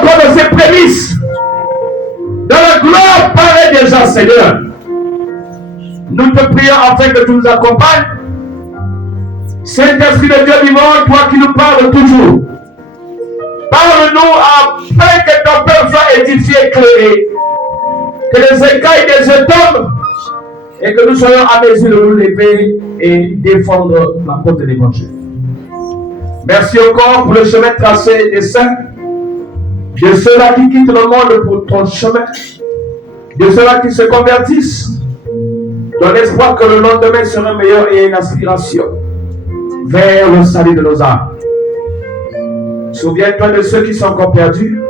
encore de ces prémices. Dans la gloire, paraît déjà, Seigneur. Nous te prions afin que tu nous accompagnes. Saint-Esprit de Dieu vivant, toi qui nous parles toujours. Parle-nous afin que ton peuple soit édifié, éclairé. Que les écailles des yeux tombent et que nous soyons à mesure de nous lever et défendre la cause de l'évangile. Merci encore pour le chemin tracé des saints, de ceux-là qui quittent le monde pour ton chemin, de ceux-là qui se convertissent, dans l'espoir que le lendemain sera meilleur et une aspiration vers le salut de nos âmes. Souviens-toi de ceux qui sont encore perdus,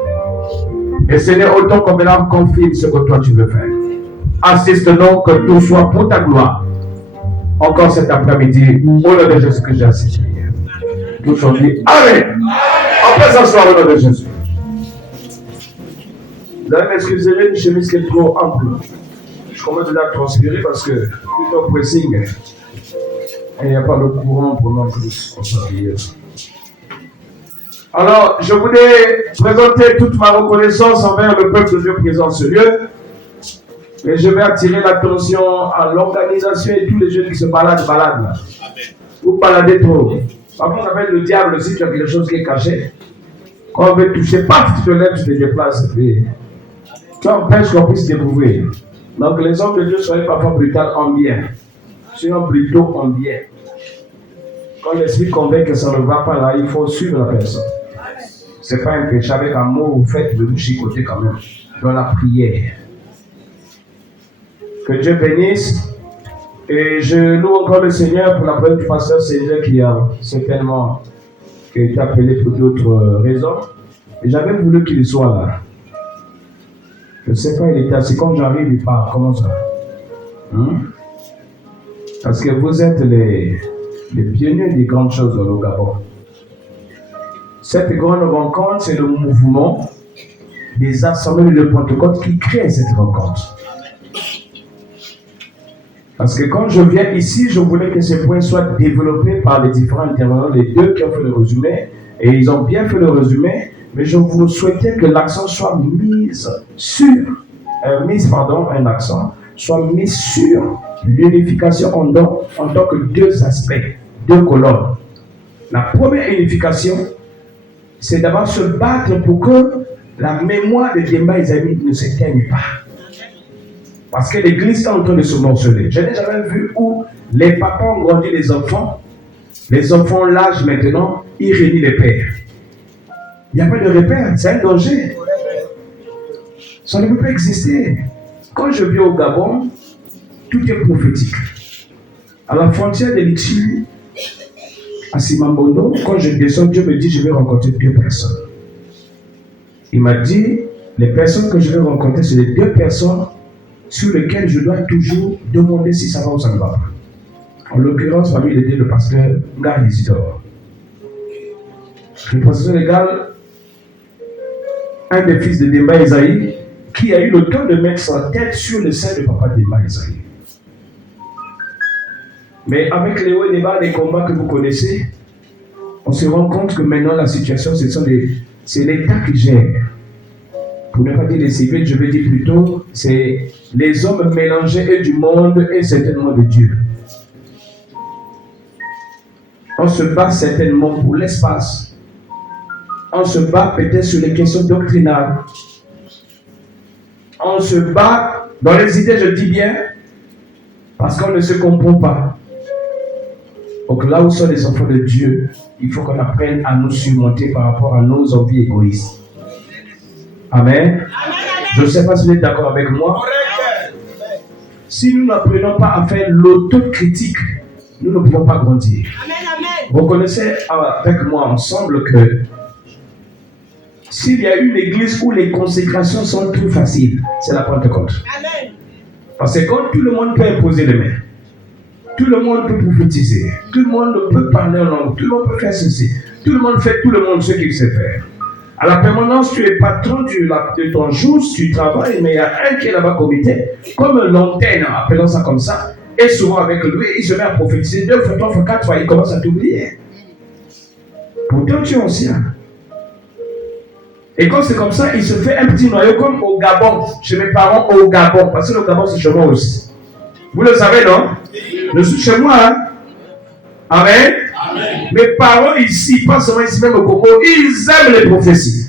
et Seigneur, autant qu'on maintenant confirme ce que toi tu veux faire. Assiste-nous que tout soit pour ta gloire. Encore cet après-midi, au nom de Jésus que j'ai assisté. Tous ont dit Amen. On peut s'asseoir au nom de Jésus. Vous allez m'excuser, une chemise qui est trop ample. Je commence déjà à transpirer parce que plutôt pressing. Et il n'y a pas de courant pour non plus. Alors, je voulais présenter toute ma reconnaissance envers le peuple de Dieu présent dans ce lieu. Mais je vais attirer l'attention à l'organisation et tous les jeunes qui se baladent. Vous baladez trop. Parfois, on appelle le diable si tu as quelque chose qui est caché. Quand on veut toucher, paf, tu te lèves, tu te déplaces. Et tu empêches qu'on puisse découvrir. Donc, les hommes de Dieu seraient parfois brutaux en bien. Sinon, plutôt en bien. Quand l'esprit convainc que ça ne va pas là, il faut suivre la personne. Ce n'est pas un péché avec un mot, vous faites de vous chicoter quand même. Dans la prière. Que Dieu bénisse. Et je loue encore le Seigneur pour la preuve du pasteur Seigneur qui a certainement été appelé pour d'autres raisons. Et j'avais voulu qu'il soit là. Je ne sais pas, il était assis. Quand j'arrive, il part. Comment ça? Parce que vous êtes les pionniers des grandes choses au Gabon. Cette grande rencontre, c'est le mouvement des assemblées de Pentecôte qui crée cette rencontre. Parce que quand je viens ici, je voulais que ces points soient développés par les différents intervenants, les deux qui ont fait le résumé, et ils ont bien fait le résumé, mais je vous souhaitais que l'accent soit mis sur l'unification en tant que deux aspects, deux colonnes. La première unification, c'est d'abord se battre pour que la mémoire de Demba Isaïe ne s'éteigne pas. Parce que l'église est en train de se morceler. Je n'ai jamais vu où les papas ont grandi les enfants l'âge maintenant, ils réunissent les pères. Il n'y a pas de repère, c'est un danger. Ça ne peut pas exister. Quand je viens au Gabon, tout est prophétique. À la frontière de l'Ixu, à Simambondo, quand je descends, Dieu me dit je vais rencontrer 2 personnes. Il m'a dit les personnes que je vais rencontrer, c'est les 2 personnes sur lesquelles je dois toujours demander si ça va ou ça ne va pas. En l'occurrence, parmi les 2, le pasteur Ngar Isidore. Le pasteur légal, un des fils de Demba Isaïe, qui a eu le temps de mettre sa tête sur le sein de papa Demba Isaïe. Mais avec les hauts et les bas des combats que vous connaissez, on se rend compte que maintenant la situation, c'est l'État qui gère. Pour ne pas dire les civils, je veux dire plutôt, c'est les hommes mélangés et du monde et certainement de Dieu. On se bat certainement pour l'espace. On se bat peut-être sur les questions doctrinales. On se bat dans les idées, je dis bien, parce qu'on ne se comprend pas. Donc là où sont les enfants de Dieu, il faut qu'on apprenne à nous surmonter par rapport à nos envies égoïstes. Amen. Je ne sais pas si vous êtes d'accord avec moi. Si nous n'apprenons pas à faire l'autocritique, nous ne pouvons pas grandir. Vous connaissez avec moi ensemble que s'il y a une église où les consécrations sont plus faciles, c'est la Pentecôte. Parce que quand tout le monde peut imposer les mains, tout le monde peut prophétiser, tout le monde peut parler en langue, tout le monde peut faire ceci, tout le monde fait tout le monde ce qu'il sait faire. À la permanence, tu es patron de ton jour, tu travailles, mais il y a un qui est là-bas comité, comme l'antenne, appelons ça comme ça, et souvent avec lui, il se met à prophétiser 2 fois, 3 fois, 4 fois, il commence à t'oublier. Pourtant, tu es ancien. Et quand c'est comme ça, il se fait un petit noyau comme au Gabon, chez mes parents au Gabon, parce que le Gabon c'est chez moi aussi. Vous le savez, non? Je suis chez moi, hein? Amen. Amen. Mes parents ici, pas seulement ici, même au Congo, ils aiment les prophéties.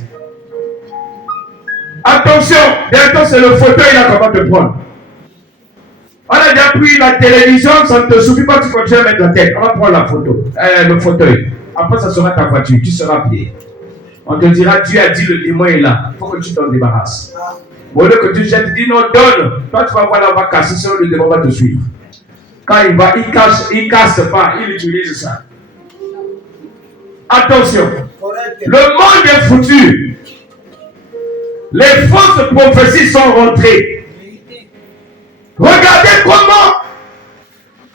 Attention, bientôt c'est le fauteuil là qu'on va te prendre. On a déjà pris la télévision, ça ne te suffit pas, tu continues à mettre la tête. On va prendre la photo, le fauteuil. Après, ça sera ta voiture, tu seras plié. On te dira, Dieu a dit, le témoin est là. Il faut que tu t'en débarrasses. Au lieu que tu jettes, dis non, donne. Toi, tu vas voir là, on va casser, sinon le démon va te suivre. Quand il va, il casse pas, il utilise ça. Attention, le monde est foutu. Les fausses prophéties sont rentrées. Regardez comment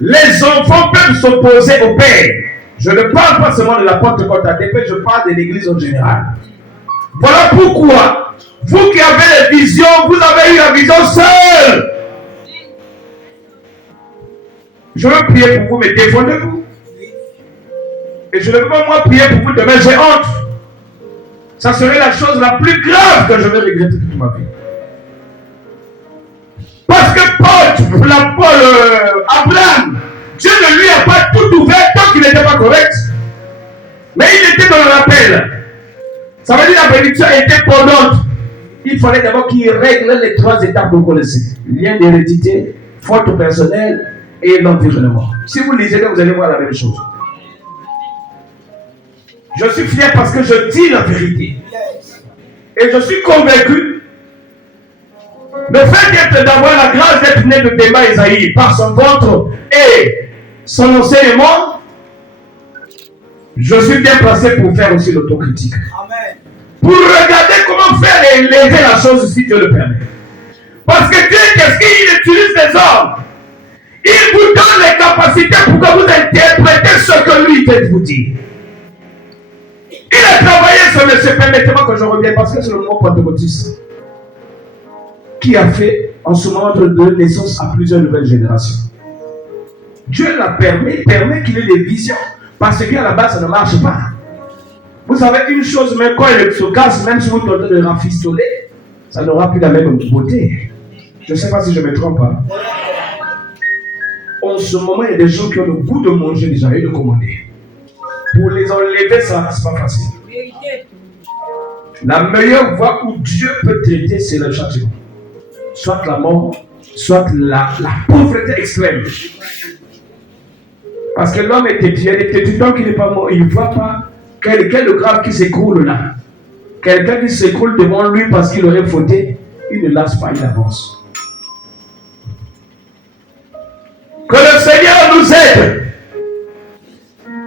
les enfants peuvent s'opposer au Père. Je ne parle pas seulement de la Pentecôte ADP, je parle de l'Église en général. Voilà pourquoi, vous qui avez les visions, vous avez eu la vision seule. Je veux prier pour vous, mais défendez-vous. Et je ne veux pas moi prier pour vous demain, j'ai honte. Ça serait la chose la plus grave que je vais regretter toute ma vie. Parce que Abraham, Dieu ne lui a pas tout ouvert tant qu'il n'était pas correct. Mais il était dans le rappel. Ça veut dire que la bénédiction était pendante. Il fallait d'abord qu'il règle les 3 étapes que vous connaissez. Lien d'hérédité, faute personnelle et l'environnement. Si vous lisez, vous allez voir la même chose. Je suis fier parce que je dis la vérité. Et je suis convaincu. Le fait d'avoir la grâce d'être né de Déma Esaïe par son ventre et son enseignement, je suis bien placé pour faire aussi l'autocritique. Amen. Pour regarder comment faire et lever la chose si Dieu le permet. Parce que Dieu, qu'est-ce qu'il utilise les hommes? Il vous donne les capacités pour que vous interprétez ce que lui veut vous dire. Il a travaillé sur le CP, permettez-moi que je revienne parce que c'est le mot pentecôtiste qui a fait en ce moment de naissance à plusieurs nouvelles générations. Dieu l'a permet qu'il ait des visions parce qu'à la base ça ne marche pas. Vous savez une chose, même quand il se casse, même si vous tentez de rafistoler, ça n'aura plus la même beauté. Je ne sais pas si je me trompe. Hein. En ce moment, il y a des gens qui ont le goût de manger déjà et de commander. Pour les enlever, ça c'est pas facile. La meilleure voie où Dieu peut traiter, c'est le châtiment. Soit la mort, soit la pauvreté extrême. Parce que l'homme était pied, il était tout tant qu'il n'est pas mort, il ne voit pas quelqu'un de grave qui s'écroule là. Quelqu'un qui s'écroule devant lui parce qu'il aurait fauté, il ne lâche pas, il avance. Que le Seigneur nous aide.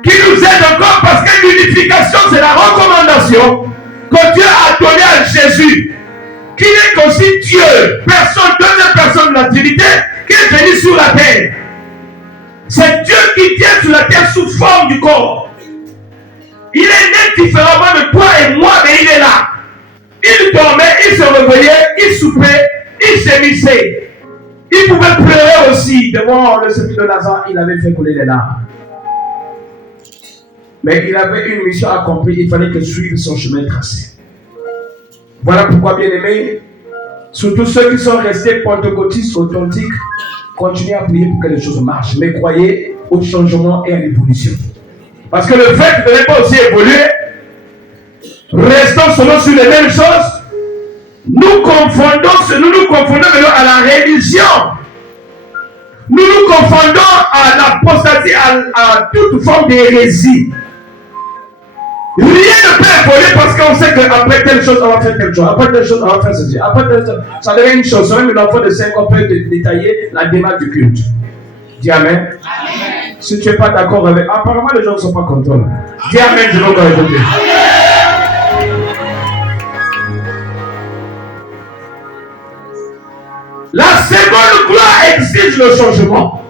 Qui nous aide encore parce que l'unification, c'est la recommandation que Dieu a donnée à Jésus. Qui est aussi Dieu, deuxième personne de la Trinité, qui est venu sur la terre. C'est Dieu qui vient sur la terre sous forme du corps. Il est né différemment de toi et moi, mais il est là. Il dormait, il se réveillait, il soupait, il s'émissait. Il pouvait pleurer aussi devant le sépulcre de Lazare, il avait fait couler des larmes. Mais il avait une mission accomplie, il fallait que suive son chemin tracé. Voilà pourquoi, bien aimés, surtout ceux qui sont restés pentecôtistes authentiques, continuez à prier pour que les choses marchent. Mais croyez au changement et à l'évolution. Parce que le fait de ne pas aussi évoluer, restons seulement sur les mêmes choses, nous confondons maintenant à la religion. Nous confondons à l'apostasie, à toute forme d'hérésie. Rien ne peut évoluer parce qu'on sait qu'après telle chose, on va faire telle chose. Après telle chose, on va faire ceci. Après telle chose, ça devient une chose. Même l'enfant de 5 ans peut détailler la démarche du culte. Dis Amen. Amen. Si tu n'es pas d'accord avec... Apparemment, les gens ne sont pas contents. Dis Amen, je vais encore répéter. La seconde gloire exige le changement.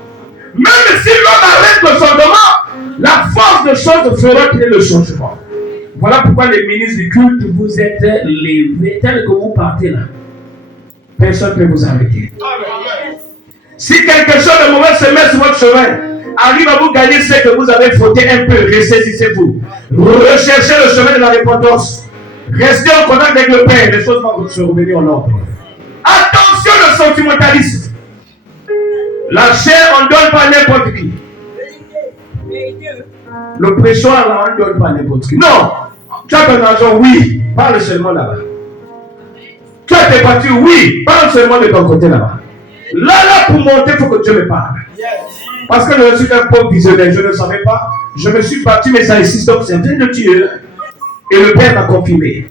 Même si l'homme arrête le changement, la force de chose fera qu'il y ait le changement. Voilà pourquoi les ministres du culte, vous êtes levés. Tel que vous partez là, personne ne peut vous arrêter. Amen. Si quelque chose de mauvais se met sur votre chemin, arrive à vous gagner ce que vous avez fauté un peu, ressaisissez-vous. Recherchez le chemin de la repentance. Restez en contact avec le Père, les choses vont se revenir en ordre. Attention le sentimentalisme. La chair, on ne donne pas n'importe qui. Le prêchoir, là, on ne donne pas n'importe qui. Non. Tu as ton argent, oui. Parle seulement là-bas. Tu as tes voitures, oui. Parle seulement de ton côté là-bas. Là, pour monter, il faut que Dieu me parle. Parce que je suis un pauvre visionnaire, je ne savais pas. Je me suis battu, mais ça insiste, donc c'est un de Dieu. Et le Père m'a confirmé.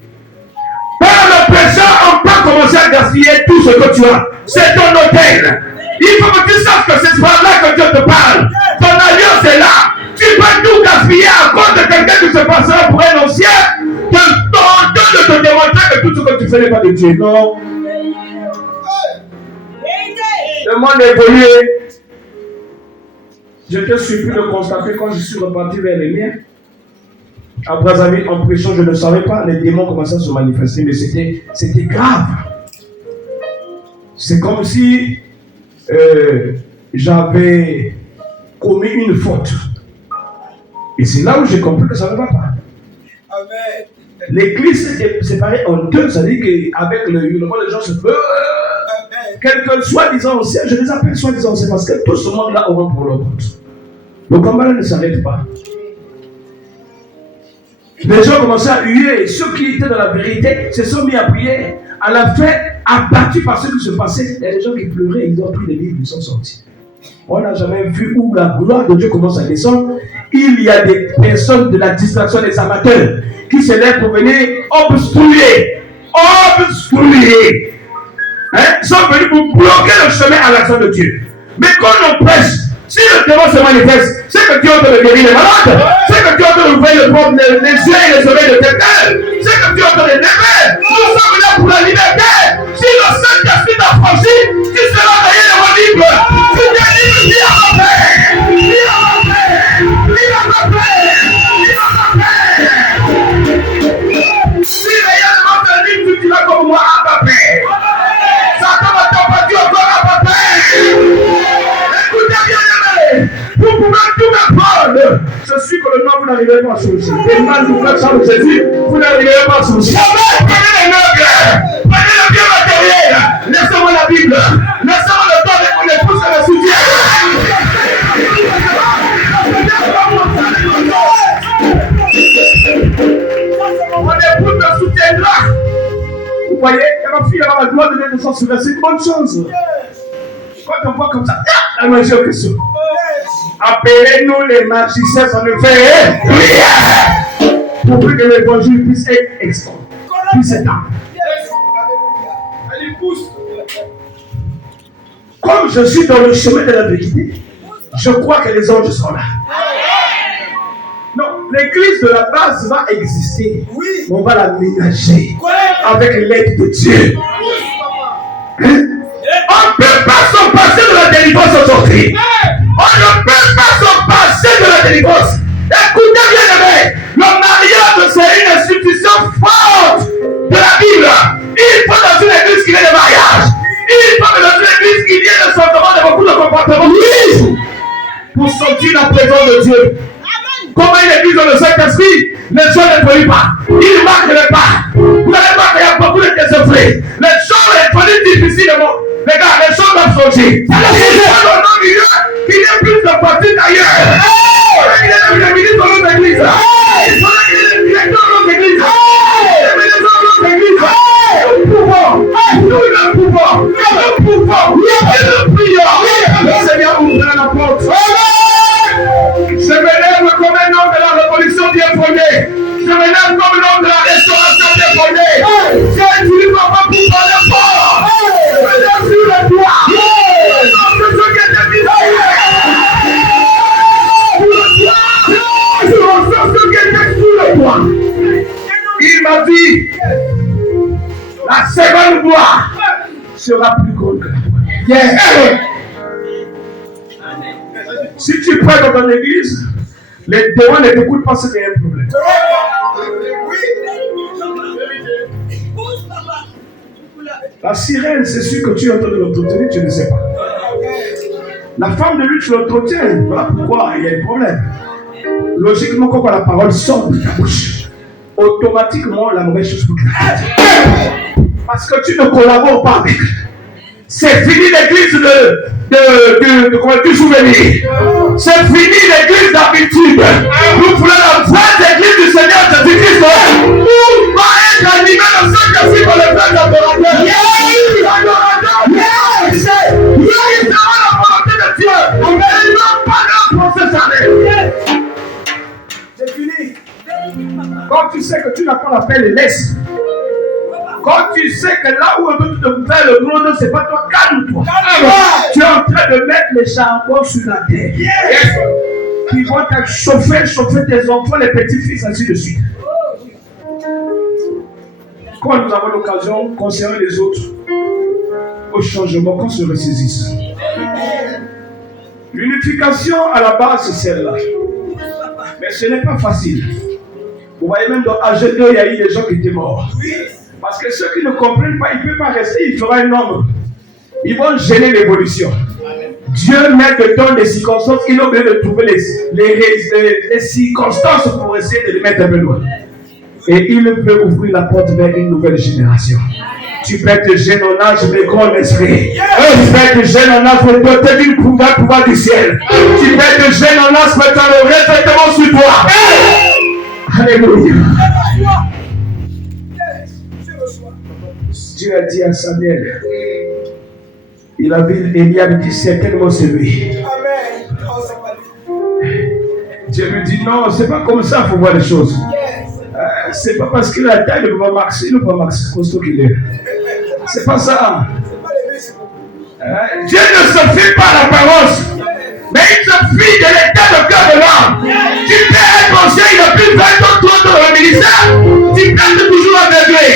Par le prêcheur, on peut commencer à gaspiller tout ce que tu as. C'est ton hôtel. Il faut que tu saches que c'est par là que Dieu te parle. Ton alliance est là. Tu peux tout gaspiller à cause de quelqu'un qui se passera pour un ancien. Ton Dieu de te démontrer que tout ce que tu fais n'est pas de Dieu. Non. Le monde évolue. J'étais surpris de constater quand je suis reparti vers les miens. À Brazzaville, en prêchant, je ne savais pas, les démons commençaient à se manifester, mais c'était grave. C'est comme si j'avais commis une faute. Et c'est là où j'ai compris que ça ne va pas. Amen. L'église est séparée en deux, c'est-à-dire qu'avec le hurlement, les gens se peuvent. Quelques soi-disant anciens, je les appelle soi-disant anciens parce que tout ce monde-là aura pour leur compte. Le combat ne s'arrête pas. Les gens commençaient à huer, et ceux qui étaient dans la vérité se sont mis à prier. À la fin, abattus par ce qui se passait, il y a des gens qui pleuraient, ils ont pris les Bibles, ils sont sortis. On n'a jamais vu où la gloire de Dieu commence à descendre. Il y a des personnes de la distraction, des amateurs, qui se lèvent pour venir obstruer. Ils sont venus pour bloquer le chemin à l'action de Dieu. Mais quand on prêche, si le démon se manifeste, c'est que Dieu te guérir les malades, c'est que Dieu te ouvrir les yeux et les oreilles de quelqu'un, c'est que Dieu te les lever. Nous sommes là pour la liberté. Si le Saint-Esprit t'a franchi, tu seras réellement libre. Tu es libre, dis à ma paix. Dis à ma paix. Dis à ma paix. Dis à ma paix. Si réellement tu es libre, tu diras comme moi à ma paix. Satan ne t'a pas dit encore à ma paix. Écoutez bien. Vous pouvez tout me prendre. Je suis que le nom, vous n'arriverez pas à changer. Les mal vous faites ça, Jésus, vous n'arriverez pas à changer. Prenez les meubles, prenez le bien matériel. Laissez-moi la Bible. Laissez-moi le temps avec mon épouse et le soutien. Mon épouse me soutiendra. Vous voyez, ma fille, elle a la gloire de Dieu de son souverain. C'est une bonne chose. Quand on voit comme ça, elle m'a dit une question. Appelez-nous les magiciens, on ne fait rien. Pour que l'évangile puisse être extrait, puisse être là. Comme je suis dans le chemin de la vérité, je crois que les anges sont là. Non, l'église de la base va exister. On va la ménager avec l'aide de Dieu. On ne peut pas s'en passer de la délivrance aujourd'hui. On ne peut pas s'en passer de la délivrance. Écoutez bien, aimé, le mariage, c'est une institution forte de la Bible. Il faut dans une église qu'il y ait des mariages. Il faut dans une église qu'il y ait le sentiment de beaucoup de comportements. Pour sentir la présence de Dieu. Comment une église dans le Saint-Esprit, les gens ne brillent pas. Ils ne marquent pas. Vous allez voir qu'il y a beaucoup de désœuvrés. Les choses sont difficiles. Les gars, les choses doivent changer. Il y a dans nos milieux qu'il y ait plus de parties ailleurs. Il y a des ministres dans notre église. Il faudrait qu'il y ait des directeurs dans notre église. Des ministres dans notre église. Nous pouvons. Et nous prions. Le Seigneur ouvrira la porte. Je me lève comme un homme de la révolution bien fondée. Je me lève comme l'homme de la restauration bien fondée. J'ai utilisé ma main pour parler fort. Je me lève sur le toit. C'est ce qui est mis. Je ressens ce qui était sous le toit. Il m'a dit, la seconde gloire sera plus grande que la première. Si tu pries dans ton église, les démons ne t'écoutent pas, c'est un problème. La sirène, c'est sûr que tu es en train de l'entretenir, tu ne sais pas. La femme de lui, tu l'entretiens. Voilà pourquoi il y a des problèmes. Logiquement, quand la parole sort de ta bouche, automatiquement la mauvaise chose pour toi. Parce que tu ne collabores pas avec. C'est fini l'église du souvenir. C'est fini l'église d'habitude. Nous voulons la vraie église du Seigneur Jésus-Christ. Où va être animé le Saint-Esprit pour le vrai adorateur. Ils feront la volonté de Dieu. Mais ils n'ont pas leur procès charnel. C'est fini. Quand tu sais que tu n'as pas la paix, laisse. Quand tu sais que là où on veut te faire le gros, c'est pas toi, calme-toi. Tu es en train de mettre les charbons sur la terre. Qui vont te chauffer tes enfants, les petits-fils, ainsi de suite. Quand nous avons l'occasion, concernant les autres, au changement, qu'on se ressaisisse. L'unification à la base, c'est celle-là. Mais ce n'est pas facile. Vous voyez, même dans AG2, il y a eu des gens qui étaient morts. Parce que ceux qui ne comprennent pas, ils ne peuvent pas rester, il fera un homme. Ils vont gêner l'évolution. Dieu met dedans des circonstances, il a oublié de trouver les circonstances pour essayer de les mettre un peu loin. Et il peut ouvrir la porte vers une nouvelle génération. Tu peux être jeune en âge, mais grand esprit. Tu peux être jeune en âge, mais doté d'une pouvoir du ciel. Tu peux être jeune en âge, mais tu as le revêtement sur toi. Alléluia. Dieu a dit à Samuel, il avait Eliab dit certainement c'est lui. Dieu lui dit non, c'est pas comme ça, il faut voir les choses. C'est pas parce qu'il a la taille, il ne peut pas marcher, il ne peut pas marcher, costaud qu'il est. C'est pas ça. Dieu ne se fie pas à l'apparence, mais il se fie de l'état de cœur de l'homme. Tu peux être conseiller depuis 20 ans, 30 ans dans le ministère, tu peux être toujours aveuglé.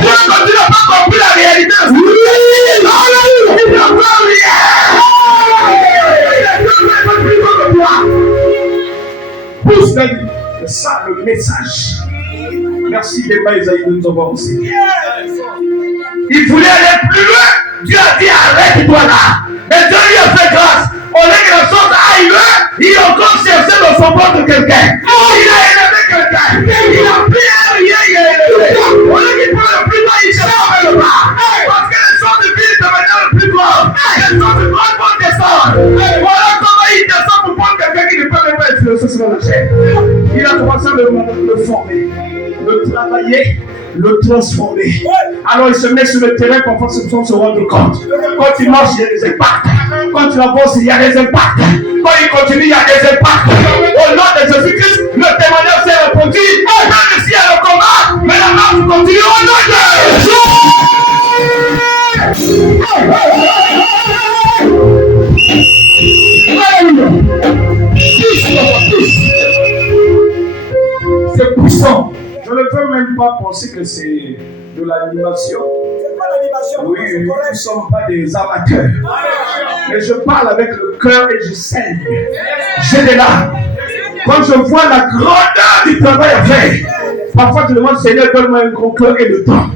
Toi, quand tu n'as pas compris la réalité, pousse ça, le message. Merci Débat Isaïe de nous avoir aussi. Il voulait aller plus loin. Dieu a dit arrête-toi là. Mais Dieu lui a fait grâce. Au lieu que la chose aille loin, il a encore cherché le support de quelqu'un. Il a élevé quelqu'un. Il a pris un rien. Au lieu qu'il prenne le plus bas, il cherche le bas. Parce que les choses de vie devenaient le plus grand. Les choses de grande vont descendre. Voilà comment il descend pour prendre quelqu'un qui ne peut même pas influencer sur la chaîne. Il a commencé à le former, le travailler, le transformer. Alors il se met sur le terrain pour sans se rendre compte. Quand il marche, il y a des impacts. Quand il avance, il y a des impacts. Quand il continue, il y a des impacts. Au nom de Jésus-Christ, le témoignage s'est répondu. Même s'il y a le combat, mais la marche continue au nom de Jésus. C'est puissant. Je ne veux même pas penser que c'est de l'animation. C'est pas l'animation. Oui, nous ne sommes pas des amateurs. Mais je parle avec le cœur et je saigne. J'ai des larmes. Quand je vois la grandeur du travail à faire, parfois je demande Seigneur, donne-moi un gros cœur et le temps.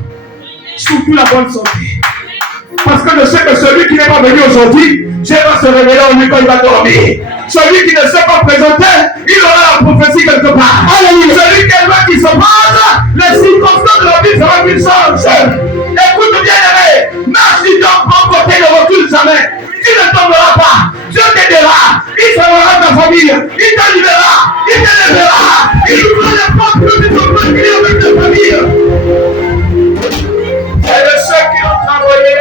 Surtout la bonne santé. Parce que je sais que celui qui n'est pas venu aujourd'hui, Dieu va se révéler en lui quand il va dormir. Celui qui ne s'est pas présenté, il aura la prophétie quelque part. Celui qui se pose, les circonstances de la vie feront qu'il change. Écoute bien aimé, marche du temps bon côté, ne recule jamais. Tu ne tomberas pas. Dieu t'aidera. Il sauvera ta famille. Il te libérera. Il te lèvera. Il ouvrira les portes que tu peux prier avec ta famille. Et de ceux qui ont travaillé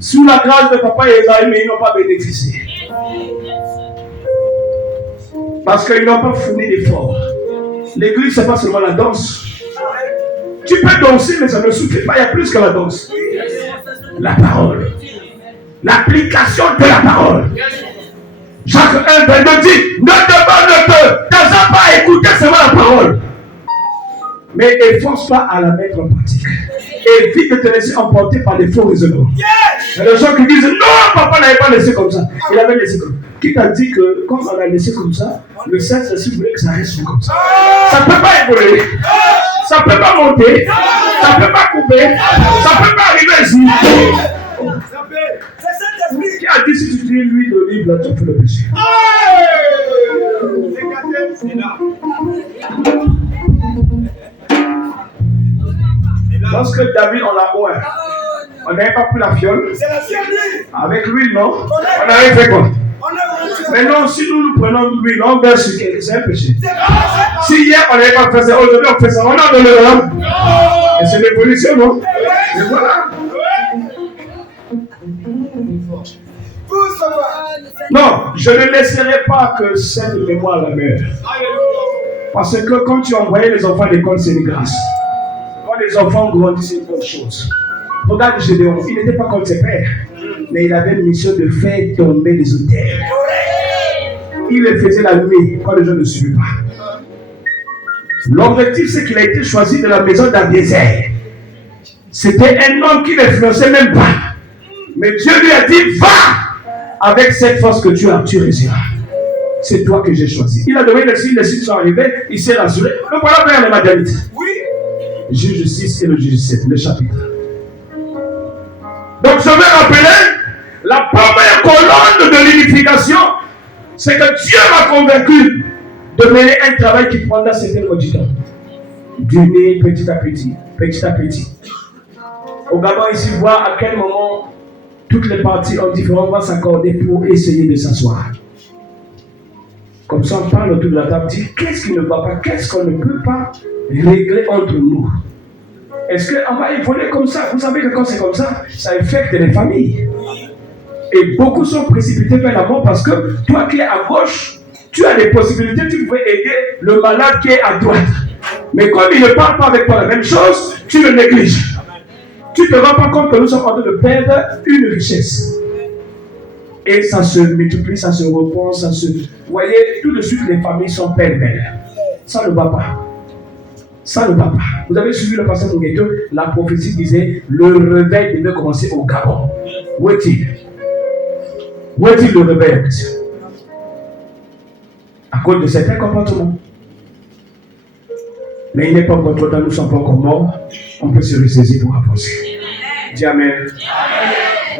sous la grâce de papa et Esaïe, mais ils n'ont pas bénéficié. Parce qu'ils n'ont pas fourni d'efforts. L'église, ce n'est pas seulement la danse. Tu peux danser, mais ça ne suffit pas. Il y a plus que la danse. La parole. L'application de la parole. Jacques 1, 22 dit, ne t'as pas à écouter seulement la parole. Mais efforce pas à la mettre en pratique. Évite de te laisser emporter par des faux raisonnements. Il y a des gens qui disent, non, papa n'avait pas laissé comme ça. Il avait laissé comme ça. Qui t'a dit que quand on a laissé comme ça, le Saint-Esprit voulait que ça reste comme ça. Ça ne peut pas évoluer. Ça ne peut pas monter. Ça ne peut pas couper. Ça ne peut pas arriver ici. Qui a dit si tu dis l'huile d'olive là, tu fais le péché. Lorsque David, on l'a oint, on n'avait pas pris la fiole. Avec l'huile, non? On avait fait quoi? Maintenant, si nous prenons l'huile, on verse sur quelqu'un, c'est un péché. Si hier, on n'avait pas fait ça, aujourd'hui, on fait ça, on a donné l'homme. Et c'est l'évolution, non? Et voilà. Non, je ne laisserai pas que cette mémoire la meure. Parce que quand tu envoyais les enfants à l'école, c'est une grâce. Quand les enfants grandissent, c'est une bonne chose. Regarde Gédéon, il n'était pas comme ses pères, mais il avait une mission de faire tomber les autels. Il le faisait la nuit quand les gens ne suivaient pas. L'objectif, c'est qu'il a été choisi de la maison d'Abiezer. C'était un homme qui n'influençait même pas. Mais Dieu lui a dit, va! Avec cette force que tu as, tu réussiras. C'est toi que j'ai choisi. Il a donné les signes sont arrivés, il s'est rassuré. Donc voilà vers les Madianites. Oui. Juge 6 et le juge 7, le chapitre. Donc je vais rappeler, la première colonne de l'unification, c'est que Dieu m'a convaincu de mener un travail qui prendra certainement du temps. D'unir petit à petit, petit à petit. Au Gabon, ici, voir à quel moment toutes les parties en différents vont s'accorder pour essayer de s'asseoir. Comme ça, on parle autour de la table, dit qu'est-ce qui ne va pas, qu'est-ce qu'on ne peut pas régler entre nous. Est-ce qu'on va évoluer comme ça? Vous savez que quand c'est comme ça, ça affecte les familles. Et beaucoup sont précipités vers la mort parce que toi qui es à gauche, tu as des possibilités, tu peux aider le malade qui est à droite. Mais comme il ne parle pas avec toi la même chose, tu le négliges. Tu ne te rends pas compte que nous sommes en train de perdre une richesse. Et ça se multiplie, ça se reprend, ça se... Vous voyez, tout de suite, les familles sont pêle-mêle. Ça ne va pas. Ça ne va pas. Vous avez suivi le pasteur Mugueto, la prophétie disait, le réveil devait commencer au Gabon. Où est-il? Où est-il le réveil? À cause de certains comportements. Mais il n'est pas encore trop tard, nous ne sommes pas encore morts. On peut se ressaisir pour avancer. Dis Amen.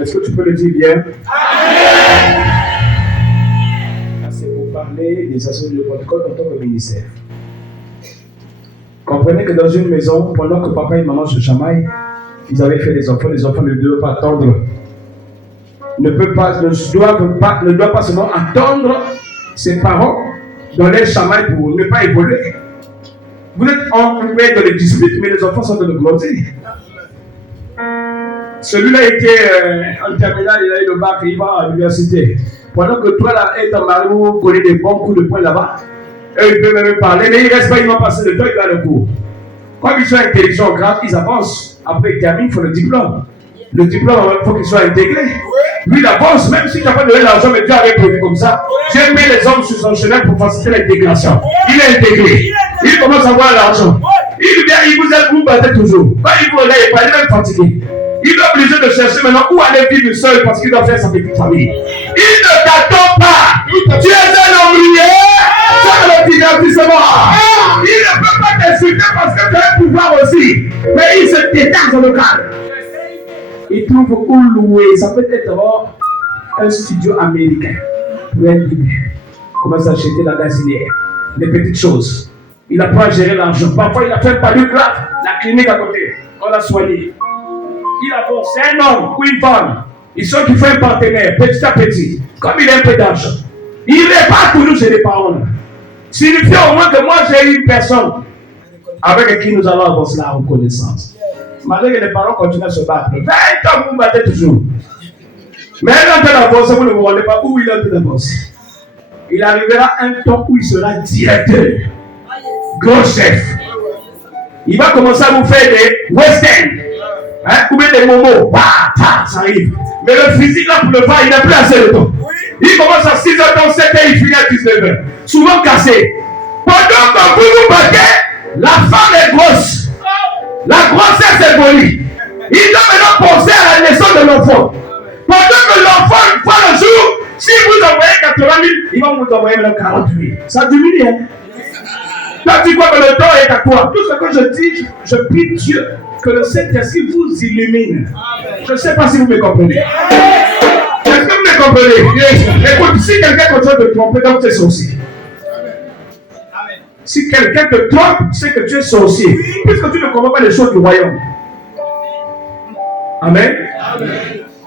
Est-ce que tu peux le dire bien? Amen. C'est pour parler des assemblées de protocole en tant que ministère. Comprenez que dans une maison, pendant que papa et maman se chamaillent, ils avaient fait des enfants ne doivent pas attendre. Ne doivent pas seulement attendre ses parents dans les chamailles pour ne pas évoluer. Vous êtes enfermés dans les disputes, mais les enfants sont dans le grandir. Celui-là était en terminale, il a eu le bac, il va à l'université. Pendant que toi, là, et ton mari, vous connaissez des bons coups de poing là-bas, eux, ils peuvent même parler, mais ils ne restent pas, ils vont passer le temps, ils vont le cours. Comme ils sont intelligents, graves, ils avancent. Après, ils terminent, il faut le diplôme. Le diplôme, il faut qu'il soit intégré. Lui, il avance, même si tu n'as pas donné l'argent, mais Dieu avait prévu comme ça. Dieu met les hommes sur son chemin pour faciliter l'intégration. Il est intégré. Il commence à avoir l'argent. Il vient, il vous aide, vous battez toujours. Quand il vous regarde, il est même fatigué. Il est obligé de chercher maintenant où aller vivre seul parce qu'il doit faire sa petite famille. Il ne t'attend pas. Tu es un ouvrier. Ça le divertissement. Il ne peut pas t'insulter parce que tu as un pouvoir aussi. Mais il se détache dans le cadre. Il trouve où louer. Ça peut être un studio américain. Pour un début. Commence à acheter la gazinière. Des petites choses. Il apprend à gérer l'argent. Parfois, il a fait un palu grave. La clinique à côté. On l'a soigné. Il avance. C'est un homme ou une femme. Ils sont qui font un partenaire, petit à petit. Comme il a un peu d'argent. Il n'est pas toujours chez les parents. Signifie au moins que moi, j'ai une personne avec qui nous allons avancer la reconnaissance. Malgré que les parents continuent à se battre. 20 ans, vous vous battez toujours. Mais il est en train d'avancer, vous ne vous rendez pas où il est en train d'avancer. Il arrivera un temps où il sera directeur. Gros chef. Il va commencer à vous faire des westerns. Ou bien des momos. Ça arrive. Mais le physique là pour le faire, il n'a plus assez de temps. Il commence à 6h dans 7h, il finit à 19h. Souvent cassé. Pendant que vous vous battez, la femme est grosse. La grossesse est bonnie. Il doit maintenant penser à la naissance de l'enfant. Pendant que l'enfant, une fois le jour, si vous envoyez 80 000, il va vous envoyer maintenant 40 000. Ça diminue, hein? Toi, tu vois que le temps est à toi. Tout ce que je dis, je prie Dieu que le Saint-Esprit vous illumine. Je ne sais pas si vous me comprenez. Est-ce que vous me comprenez? Écoute, si quelqu'un continue de tromper, donc c'est sorcier. Si quelqu'un te trompe, c'est que tu es sorcier. Puisque tu ne comprends pas les choses du royaume. Amen. Amen.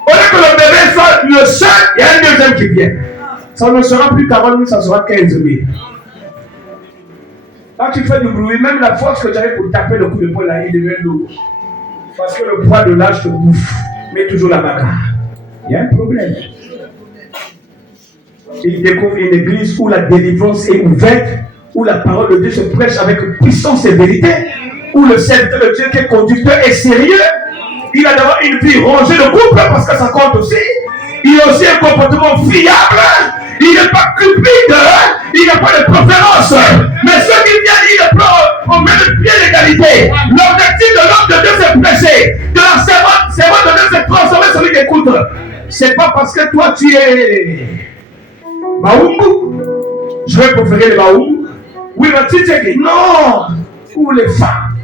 Au lieu que le bébé soit le seul, il y a un deuxième qui vient. Ça ne sera plus 40 000, ça sera 15 000. Quand tu fais du bruit, même la force que tu avais pour taper le coup de poing là, il devient lourd. Parce que le poids de l'âge te bouffe. Mais toujours la bagarre. Il y a un problème. Il découvre une église où la délivrance est ouverte, où la parole de Dieu se prêche avec puissance et vérité, où le serviteur de Dieu qui est conducteur est sérieux. Il a d'abord une vie rangée de couple parce que ça compte aussi. Il a aussi un comportement fiable. Il n'est pas cupide. Il n'a pas de préférence. Mais ceux qui viennent, il le prend au même pied d'égalité. L'objectif de l'homme de Dieu c'est prêcher. De la servante de Dieu c'est transformer celui qui écoute. C'est pas parce que toi tu es Baoumou. Je vais préférer les Baoumou. Oui, mais tu sais que non. Ou les femmes.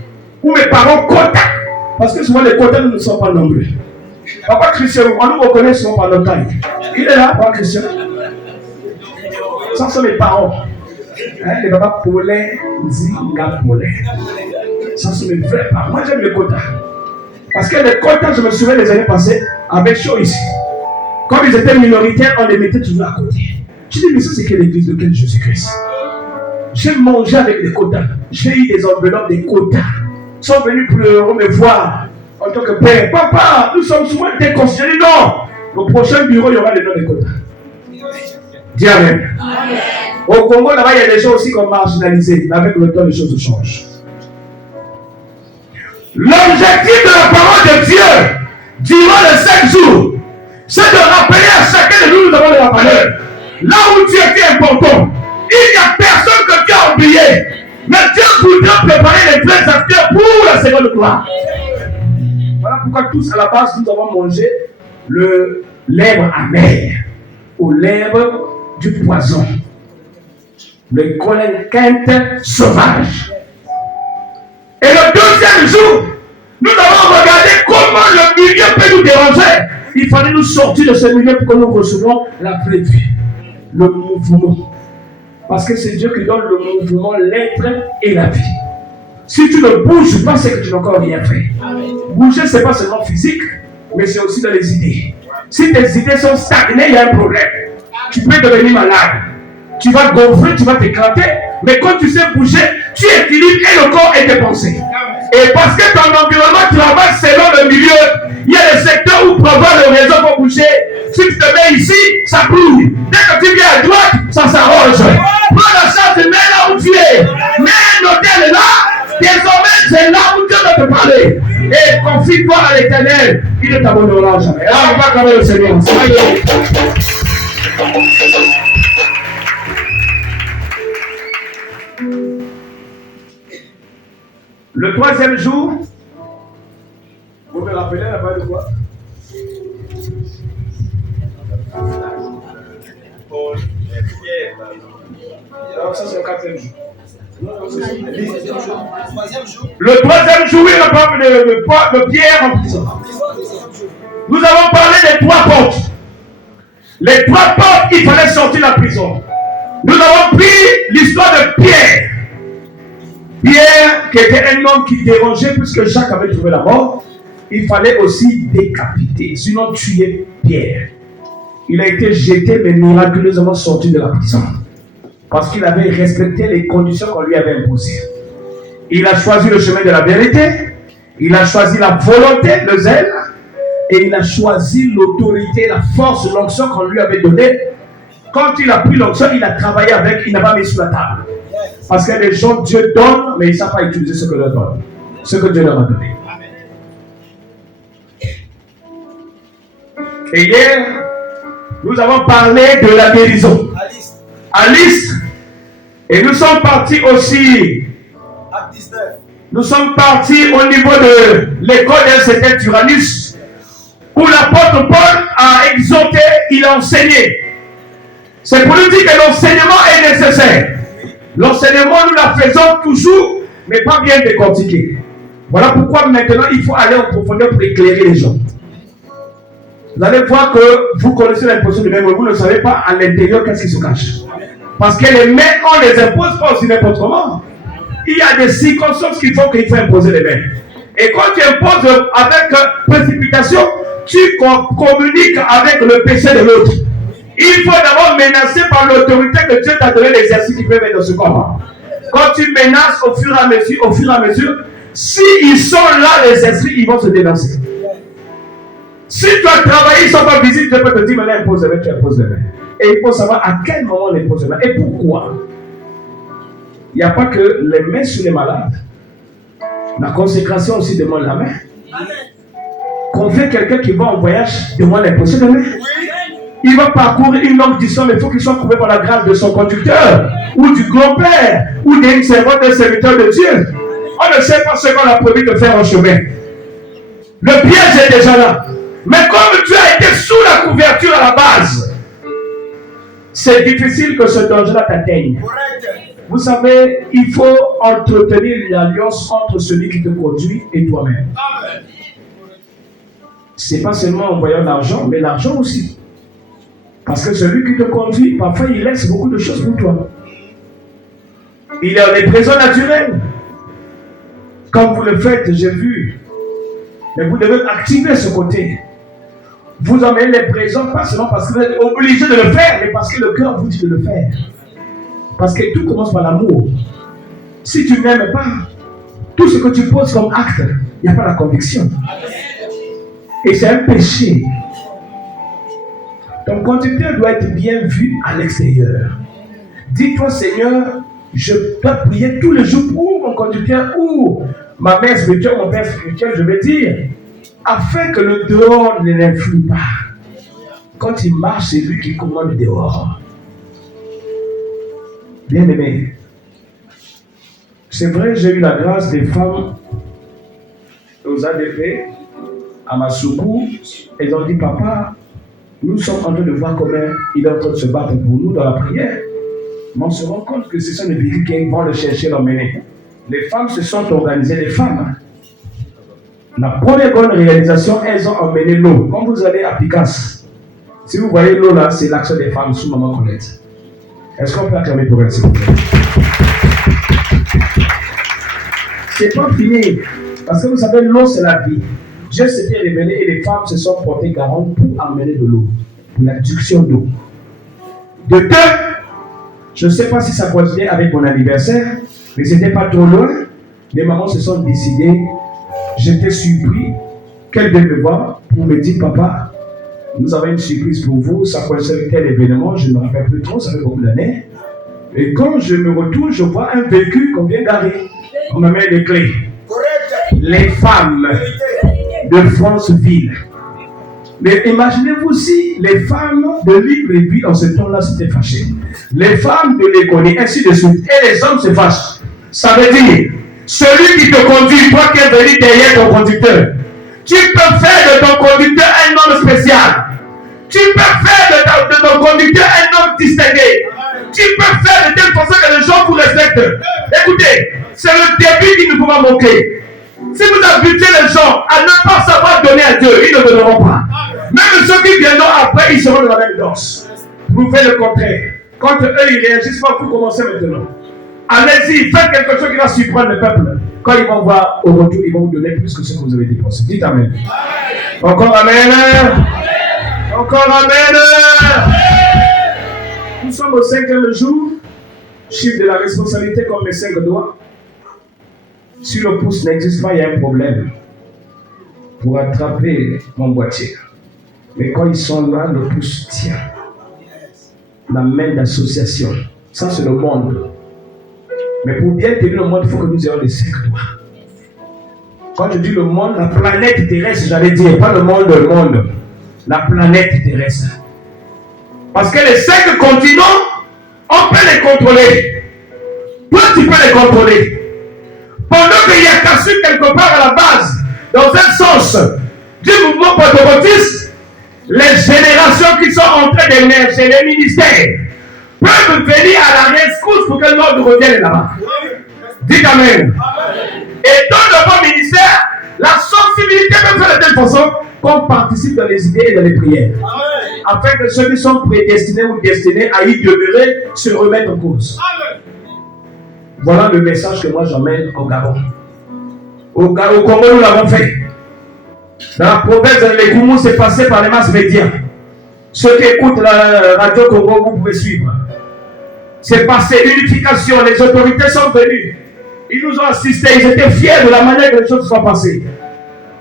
Ou mes parents contactent. Parce que souvent les quotas ne sont pas nombreux. Papa Christian, on nous reconnaît souvent par notre taille. Il est là, Papa Christian. Ça sont mes parents. Hein, les papas Paulin, Zinga Paulin. Ça sont mes vrais parents. Moi j'aime les quotas. Parce que les quotas, je me souviens les années passées, avec chaud ici. Comme ils étaient minoritaires, on les mettait toujours à côté. Je dis, mais ça c'est quelle église de quel Jésus-Christ? J'ai mangé avec les quotas. J'ai eu des enveloppes, des quotas. Ils sont venus pour me voir en tant que père. Papa, nous sommes souvent déconsidérés. Non, au prochain bureau, il y aura les noms des quotas. Dis Amen. Amen. Au Congo, là-bas, il y a des gens aussi qui sont marginalisés. Mais avec le temps, les choses changent. L'objectif de la parole de Dieu durant les 5 jours, c'est de rappeler à chacun de nous, nous avons de la valeur. Là où tu étais important, il n'y a personne que tu as oublié. Mais Dieu voudra préparer les vrais acteurs pour la seconde gloire. Voilà pourquoi tous à la base nous avons mangé l'herbe amère ou l'herbe du poison. Le colin-quinte sauvage. Et le deuxième jour, nous avons regardé comment le milieu peut nous déranger. Il fallait nous sortir de ce milieu pour que nous recevions la vraie vie, le mouvement. Parce que c'est Dieu qui donne le mouvement, l'être et la vie. Si tu ne bouges pas, c'est que tu n'as encore rien fait. Bouger, ce n'est pas seulement physique, mais c'est aussi dans les idées. Si tes idées sont stagnées, il y a un problème. Tu peux devenir malade. Tu vas gonfler, tu vas t'éclater. Mais quand tu sais bouger, tu équilibres et le corps et tes pensées. Et parce que ton environnement travaille selon le milieu, il y a des secteurs où pour avoir le réseau pour bouger. Si tu te mets ici, ça bouge. Dès que tu viens à droite, ça s'arrange. Prends la chance, mets là où tu es. Mets un hôtel là. Désormais, c'est là où Dieu va te parler. Et confie-toi à l'Éternel. Il ne t'abandonnera jamais. Là, on va acclamer le Seigneur. Le troisième jour, vous me rappelez la bas de quoi? Alors ça c'est le quatrième jour. Le troisième jour, il parle de Pierre en prison. Nous avons parlé des 3 portes. Les 3 portes, il fallait sortir de la prison. Nous avons pris l'histoire de Pierre. Pierre, qui était un homme qui dérangeait puisque Jacques avait trouvé la mort, il fallait aussi décapiter, sinon tuer Pierre. Il a été jeté mais miraculeusement sorti de la prison parce qu'il avait respecté les conditions qu'on lui avait imposées. Il a choisi le chemin de la vérité, il a choisi la volonté, le zèle, et il a choisi l'autorité, la force, l'onction qu'on lui avait donnée. Quand il a pris l'onction, il a travaillé avec, il n'a pas mis sur la table. Parce que les gens, Dieu donne, mais ils ne savent pas utiliser ce que Dieu donne. Ce que Dieu leur a donné. Et hier, nous avons parlé de la guérison. Alice. Et nous sommes partis aussi. Nous sommes partis au niveau de l'école d'un certain Tyrannus, où l'apôtre Paul a exhorté, il a enseigné. C'est pour nous dire que l'enseignement est nécessaire. L'enseignement, nous la faisons toujours, mais pas bien décortiqué. Voilà pourquoi maintenant, il faut aller en profondeur pour éclairer les gens. Vous allez voir que vous connaissez l'impression de même, vous ne savez pas à l'intérieur qu'est-ce qui se cache. Parce que les mains, on ne les impose pas aussi n'importe comment. Il y a des circonstances qu'il faut imposer les mains. Et quand tu imposes avec précipitation, tu communiques avec le péché de l'autre. Il faut d'abord menacer par l'autorité que Dieu t'a donné l'exercice qui peut être dans ce corps. Quand tu menaces au fur et à mesure, s'ils sont là, les esprits, ils vont se dénoncer. Si tu as travaillé, ils ne sont pas visibles, Dieu peut te dire, maintenant impose les mains, tu imposes les mains. Et il faut savoir à quel moment on impose les mains et pourquoi. Il n'y a pas que les mains sur les malades. La consécration aussi demande la main. Qu'on fait quelqu'un qui va en voyage, demande l'imposition de main. Il va parcourir une longue distance, mais il faut qu'il soit couvert par la grâce de son conducteur, ou du grand-père, ou d'un serviteur de Dieu. On ne sait pas ce qu'on a promis de faire en chemin. Le piège est déjà là. Mais comme tu as été sous la couverture à la base, c'est difficile que ce danger-là t'atteigne. Vous savez, il faut entretenir l'alliance entre celui qui te conduit et toi-même. Ce n'est pas seulement en voyant l'argent, mais l'argent aussi. Parce que celui qui te conduit, parfois il laisse beaucoup de choses pour toi. Il est en des présents naturels. Comme vous le faites, j'ai vu. Mais vous devez activer ce côté. Vous emmenez les présents, pas seulement parce que vous êtes obligé de le faire, mais parce que le cœur vous dit de le faire. Parce que tout commence par l'amour. Si tu n'aimes pas, tout ce que tu poses comme acte, il n'y a pas la conviction. Et c'est un péché. Ton conducteur doit être bien vu à l'extérieur. Dis-toi, Seigneur, je dois prier tous les jours pour mon conducteur ou ma mère spirituelle, mon père spirituel, je vais dire, afin que le dehors ne l'influe pas. Quand il marche, c'est lui qui commande dehors. Bien-aimé, c'est vrai, j'ai eu la grâce des femmes aux ADP, à Masuku. Elles ont dit, papa, nous sommes en train de voir comment il est en train de se battre pour nous dans la prière. Mais on se rend compte que ce sont les véhicules qui vont le chercher, l'emmener. Les femmes se sont organisées, les femmes. La première bonne réalisation, elles ont emmené l'eau. Quand vous allez à Picasse, si vous voyez l'eau là, c'est l'action des femmes sous Maman Colette. Est-ce qu'on peut acclamer pour elle, s'il vous plaît? C'est pas fini. Parce que vous savez, l'eau, c'est la vie. Dieu s'était révélé et les femmes se sont portées garantes pour amener de l'eau. Pour l'adduction d'eau. De deux, je ne sais pas si ça coïncidait avec mon anniversaire, mais ce n'était pas trop loin. Les mamans se sont décidées. J'étais surpris qu'elles viennent me voir pour me dire, papa, nous avons une surprise pour vous, ça concerne tel événement, je ne me rappelle plus trop, ça fait beaucoup d'années. Et quand je me retourne, je vois un véhicule qu'on vient d'arriver. On me met les clés. Les femmes de Franceville. Mais imaginez-vous si les femmes de Libreville en ce temps-là s'étaient fâchées. Les femmes de l'économie, ainsi de suite. Et les hommes se fâchent. Ça veut dire, celui qui te conduit, toi qui es venu derrière ton conducteur, tu peux faire de ton conducteur un homme spécial. Tu peux faire de ton conducteur un homme distingué. Tu peux faire de telle façon que les gens vous respectent. Écoutez, c'est le début qui ne faut pas manquer. Si vous habitez les gens à ne pas savoir donner à Dieu, ils ne donneront pas. Même ceux qui viendront après, ils seront dans la même danse. Prouvez le contraire. Quand eux, ils réagissent pas, vous commencez maintenant. Allez-y, faites quelque chose qui va surprendre le peuple. Quand ils vont voir au retour, ils vont vous donner plus que ce que vous avez dépensé. Dites Amen. Encore Amen. Encore Amen. Nous sommes au 5e jour. Chiffre de la responsabilité comme les 5 doigts. Si le pouce n'existe pas, il y a un problème. Pour attraper mon boîtier. Mais quand ils sont là, le pouce tient. La main d'association. Ça, c'est le monde. Mais pour bien tenir le monde, il faut que nous ayons les 5 doigts. Quand je dis le monde, la planète terrestre, j'allais dire, pas le monde. La planète terrestre. Parce que les 5 continents, on peut les contrôler. Toi, tu peux les contrôler. Pendant qu'il y a cassé quelque part à la base, dans un sens du mouvement pentecôtiste, les générations qui sont en train d'émerger, les ministères, peuvent venir à la rescousse pour que l'ordre revienne là-bas. Dites Amen. Et dans le bon ministère, la sensibilité peut faire de telle façon qu'on participe dans les idées et dans les prières. afin que ceux qui sont prédestinés ou destinés à y demeurer se remettent en cause. Voilà le message que moi j'emmène au Gabon. Au Congo, nous l'avons fait. Dans la province de l'Ekoumou, c'est passé par les masses médias. Ceux qui écoutent la radio Congo, vous pouvez suivre. C'est passé, l'unification, les autorités sont venues. Ils nous ont assistés, ils étaient fiers de la manière que les choses sont passées.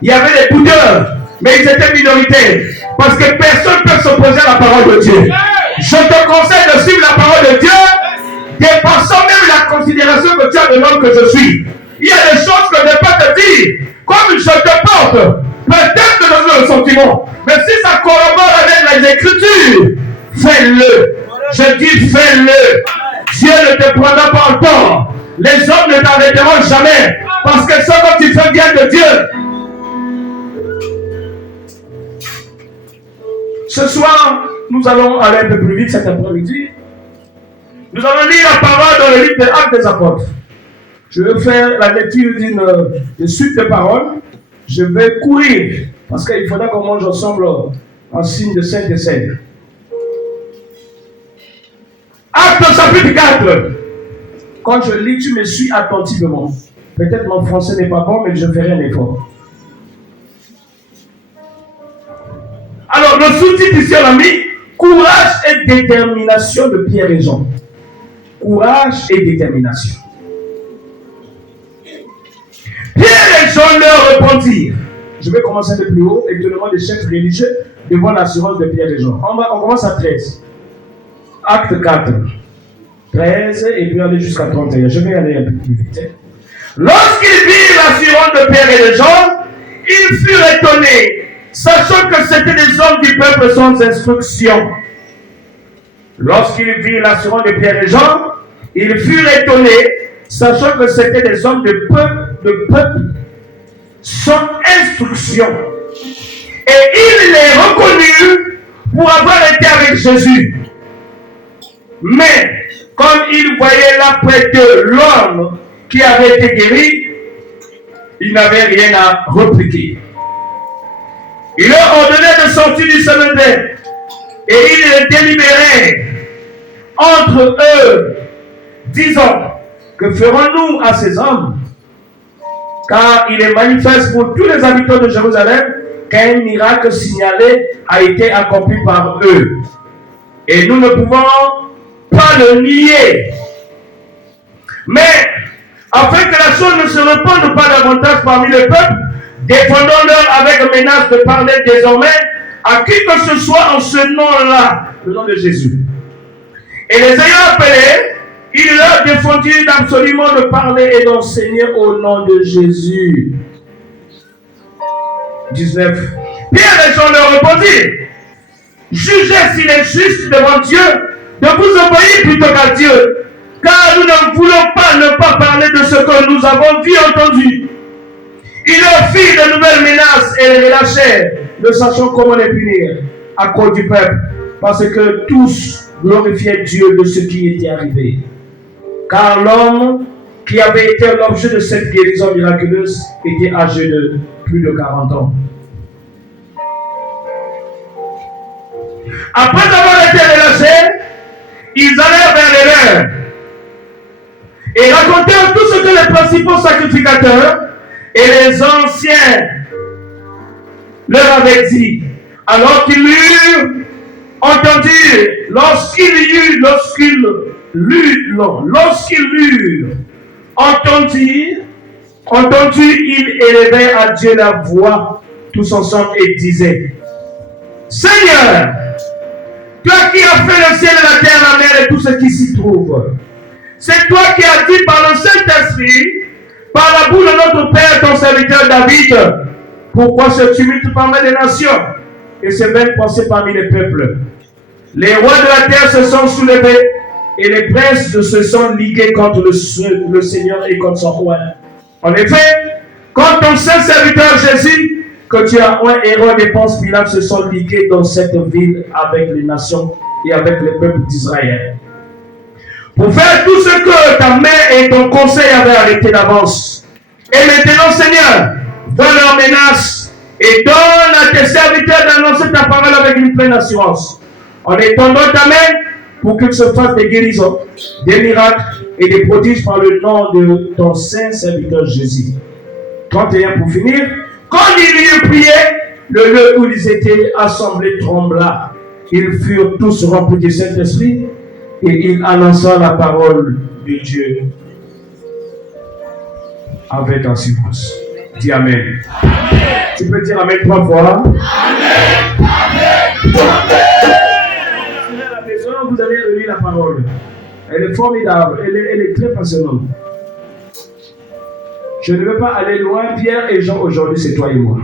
Il y avait des boudeurs, mais ils étaient minoritaires. Parce que personne ne peut s'opposer à la parole de Dieu. Je te conseille de suivre la parole de Dieu, dépassant même la considération que tu as de l'homme que je suis. Il y a des choses que je ne peux pas te dire. Comme je te porte, peut-être que dans le sentiment. Mais si ça collabore avec les Écritures, fais-le. Je dis fais-le. Dieu ne te prendra pas le temps. Les hommes ne t'arrêteront jamais. Parce que ce que tu fais vient de Dieu. Ce soir, nous allons aller un peu plus vite cet après-midi. Nous allons lire la parole dans le livre des Actes des Apôtres. Je vais faire la lecture d'une suite de paroles. Je vais courir, parce qu'il faudra qu'on mange ensemble en signe de Sainte Seine. Acte chapitre 4. Quand je lis, tu me suis attentivement. Peut-être mon français n'est pas bon, mais je ferai un effort. Alors, le sous-titre ici, on a mis courage et détermination de Pierre et Jean. Courage et détermination. Pierre et Jean leur répondirent. Je vais commencer un peu plus haut, étonnement des chefs religieux devant l'assurance de Pierre et Jean. On commence à 13. Acte 4. 13 et puis aller jusqu'à 31. Je vais aller un peu plus vite. Lorsqu'ils virent l'assurance de Pierre et de Jean, ils furent étonnés, sachant que c'était des hommes du peuple sans instruction. Lorsqu'ils virent l'assurance de Pierre et Jean, ils furent étonnés, sachant que c'était des hommes de peuple sans instruction. Et ils les reconnurent pour avoir été avec Jésus. Mais, comme ils voyaient là près d'eux l'homme qui avait été guéri, ils n'avaient rien à répliquer. Il leur ordonnait de sortir du séminaire et ils délibéraient entre eux, disant, que ferons-nous à ces hommes? Car il est manifeste pour tous les habitants de Jérusalem qu'un miracle signalé a été accompli par eux. Et nous ne pouvons pas le nier. Mais, afin que la chose ne se répande pas davantage parmi le peuple, défendons-leur avec menace de parler désormais à qui que ce soit en ce nom-là, le nom de Jésus. Et les ayant appelés, il leur défendit absolument de parler et d'enseigner au nom de Jésus. 19. Pierre et Jean leur répondirent, jugez s'il est juste devant Dieu de vous obéir plutôt qu'à Dieu, car nous ne voulons pas ne pas parler de ce que nous avons vu et entendu. Ils leur firent de nouvelles menaces et les relâchèrent, ne sachant comment les punir à cause du peuple, parce que tous glorifiaient Dieu de ce qui était arrivé. Car l'homme qui avait été l'objet de cette guérison miraculeuse était âgé de plus de 40 ans. Après avoir été relâchés, ils allèrent vers les leurs et racontèrent tout ce que les principaux sacrificateurs et les anciens leur avaient dit. Alors qu'ils l'eurent entendu, lorsqu'ils l'eurent entendu, ils élevaient à Dieu la voix tous ensemble et disaient, Seigneur, toi qui as fait le ciel, la terre, la mer et tout ce qui s'y trouve, c'est toi qui as dit par le Saint-Esprit, par la bouche de notre Père, ton serviteur David, pourquoi ce tumulte parmi les nations et ces belles pensées parmi les peuples? Les rois de la terre se sont soulevés et les princes se sont ligués contre le Seigneur et contre son roi. En effet, quand ton saint serviteur Jésus, que tu as un héros des Ponce Pilate, se sont ligués dans cette ville avec les nations et avec les peuples d'Israël, pour faire tout ce que ta main et ton conseil avaient arrêté d'avance. Et maintenant, Seigneur, vois leurs menaces et donne à tes serviteurs d'annoncer ta parole avec une pleine assurance. En étendant ta main pour qu'il se fasse des guérisons, des miracles et des prodiges par le nom de ton saint serviteur Jésus. 31 pour finir. Quand ils eurent prié, le lieu où ils étaient assemblés trembla. Ils furent tous remplis du Saint-Esprit et ils annonçaient la parole de Dieu avec assurance. Dis Amen. Tu peux dire Amen 3 fois. Amen. À la maison, vous allez relire la parole. Elle est formidable. Elle est très passionnante. Je ne veux pas aller loin. Pierre et Jean, aujourd'hui, c'est toi et moi.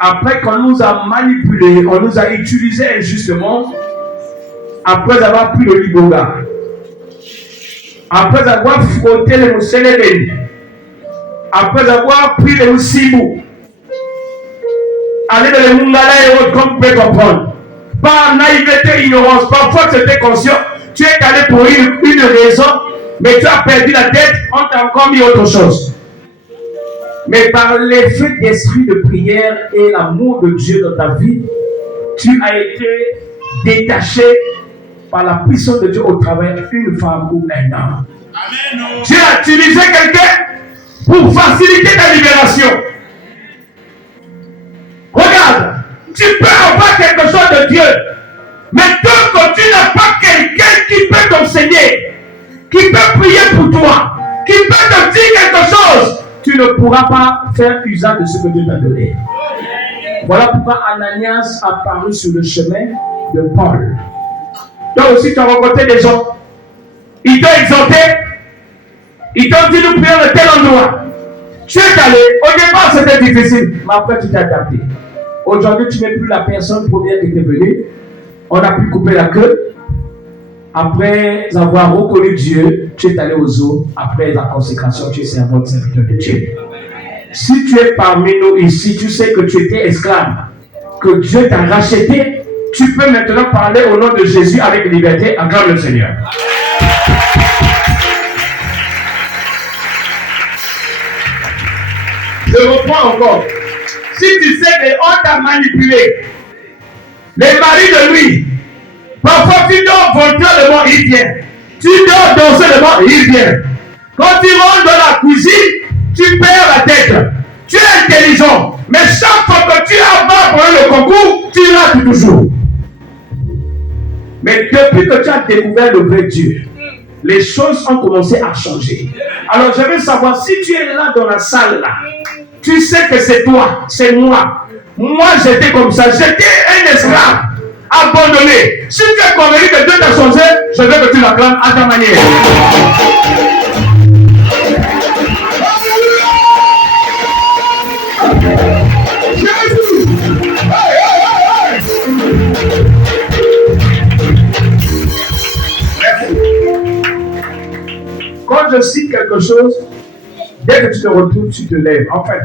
Après qu'on nous a manipulés, on nous a utilisés injustement, après avoir pris le liboga, après avoir frotté les mousselébéni, après avoir pris les moussibou, aller dans les mungala et autres, comme vous pouvez comprendre, par naïveté, ignorance, parfois tu étais conscient, tu es allé pour une raison, mais tu as perdu la tête, on t'a encore mis autre chose. Mais par l'effet d'esprit de prière et l'amour de Dieu dans ta vie, tu as été détaché par la puissance de Dieu au travers d'une femme ou un homme. Amen. Dieu a utilisé quelqu'un pour faciliter ta libération. Regarde, tu peux avoir quelque chose de Dieu, mais tant que tu n'as pas quelqu'un qui peut t'enseigner, qui peut prier pour toi, qui peut te dire quelque chose, tu ne pourras pas faire usage de ce que Dieu t'a donné. Voilà pourquoi Ananias a paru sur le chemin de Paul. Toi aussi, tu as rencontré des gens. Ils t'ont exhorté. Ils t'ont dit nous prions de tel endroit. Tu es allé. Au départ, c'était difficile. Mais après, tu t'es adapté. Aujourd'hui, tu n'es plus la personne première qui était venue. On a pu couper la queue. Après avoir reconnu Dieu, tu es allé aux eaux. Après la consécration, tu es servant serviteur de Dieu. Si tu es parmi nous ici, tu sais que tu étais esclave, que Dieu t'a racheté, tu peux maintenant parler au nom de Jésus avec liberté. Acclame le Seigneur. Je reprends encore. Si tu sais qu'on t'a manipulé, les maris de lui, parfois tu dors volontairement, il vient. Tu dors danseusement, il vient. Quand tu rentres dans la cuisine, tu perds la tête. Tu es intelligent. Mais chaque fois que tu avances pour le concours, tu rates toujours. Mais depuis que tu as découvert le vrai Dieu, les choses ont commencé à changer. Alors je veux savoir, si tu es là dans la salle là, tu sais que c'est toi, c'est moi. Moi j'étais comme ça, j'étais un esclave, abandonné. Si tu es convaincu que Dieu t'a changé, je veux que tu l'acclames à ta manière. Quand je cite quelque chose, dès que tu te retrouves, tu te lèves. En fait,